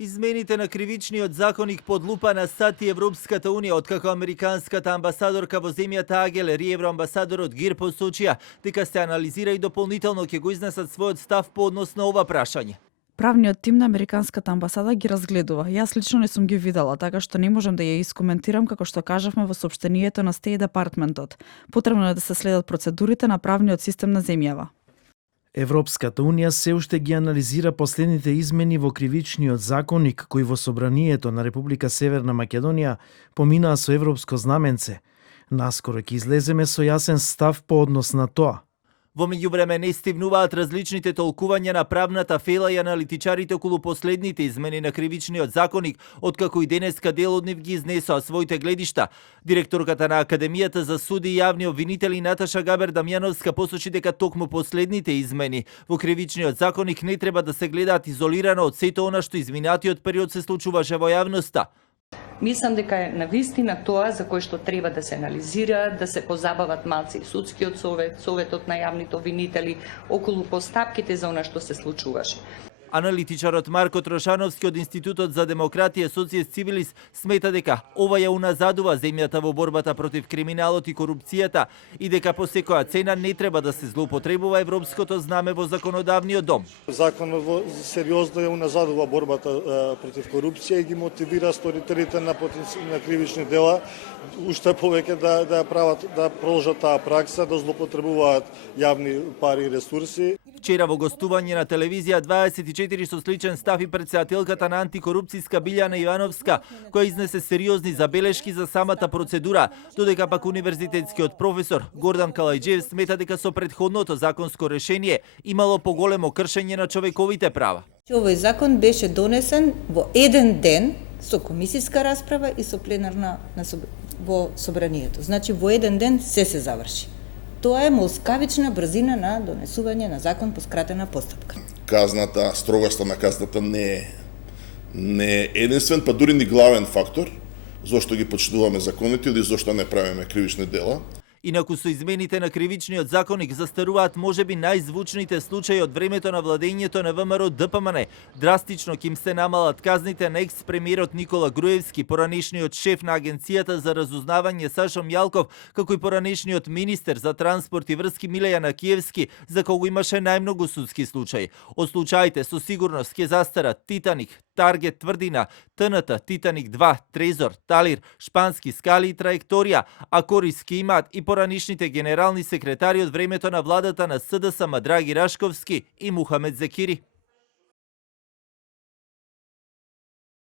Измените на кривичниот законник под лупа на САД и Европската унија, откако американската амбасадорка во земјата Агелер и евроамбасадорот Гир посочија дека се анализира и дополнително ќе го изнесат својот став по однос на ова прашање. Правниот тим на американската амбасада ги разгледува. Јас лично не сум ги видела, така што не можам да ја искоментирам како што кажавме во соопштението на Стеј департментот. Потребно е да се следат процедурите на правниот систем на земјава. Европската унија се уште ги анализира последните измени во кривичниот законник кои во собранието на Република Северна Македонија поминаа со европско знаменце. Наскоро ќе излеземе со јасен став по однос на тоа. Во меѓувреме не стивнуваат различните толкувања на правната фела и аналитичарите околу последните измени на кривичниот законник, откако и денеска дел од нив ги изнесоа своите гледишта. Директорката на Академијата за суди и јавни обвинители Наташа Габер Дамјановска посочи дека токму последните измени во кривичниот законник не треба да се гледаат изолирано од сето она што изминатиот период се случуваше во јавноста. Мислам дека е навистина тоа за кој што треба да се анализира, да се позабават малце и судскиот совет, советот на јавните обвинители околу постапките за она што се случуваше. Аналитичарот Марко Трошановски од Институтот за демократија Социјес Цивилис смета дека ова ја уназадува земјата во борбата против криминалот и корупцијата и дека по секоја цена не треба да се злоупотребува европското знаме во законодавниот дом. Законот сериозно ја уназадува борбата против корупција и ги мотивира сторителите на кривични дела уште повеќе да продолжат таа пракса, да злоупотребуваат јавни пари и ресурси. Вчера во гостување на телевизија 24 со сличен став и претседателката на антикорупцијска Билјана Ивановска, која изнесе сериозни забелешки за самата процедура, додека пак универзитетскиот професор Гордан Калајџиев смета дека со претходното законско решение имало поголемо кршење на човековите права. Овој закон беше донесен во еден ден со комисиска расправа и со пленарна во собранието. Значи во еден ден се заврши. Тоа е молскавична брзина на донесување на закон по скратена постапка. Казната, строгоста на казната не е единствен, па дури ни главен фактор зошто ги почитуваме законите или зошто не правиме кривични дела. Инаку со измените на кривичниот законник застаруваат можеби најзвучните случаи од времето на владењето на ВМРО ДПМН. Драстично ќе им се намалат казните на екс-премиерот Никола Груевски, поранешниот шеф на Агенцијата за разузнавање Сашо Мјалков, како и поранешниот министер за транспорт и врски Милеја Накиевски, за кого имаше најмногу судски случаи. Од случаите со сигурност ќе застарат Титаник, Таргет Тврдина, ТНТ, Титаник 2, Трезор, Талир, Шпански, Скали и Траекторија, а кориски имаат и поранишните генерални секретари од времето на владата на СДСМ Драги Рашковски и Мухамед Зекири.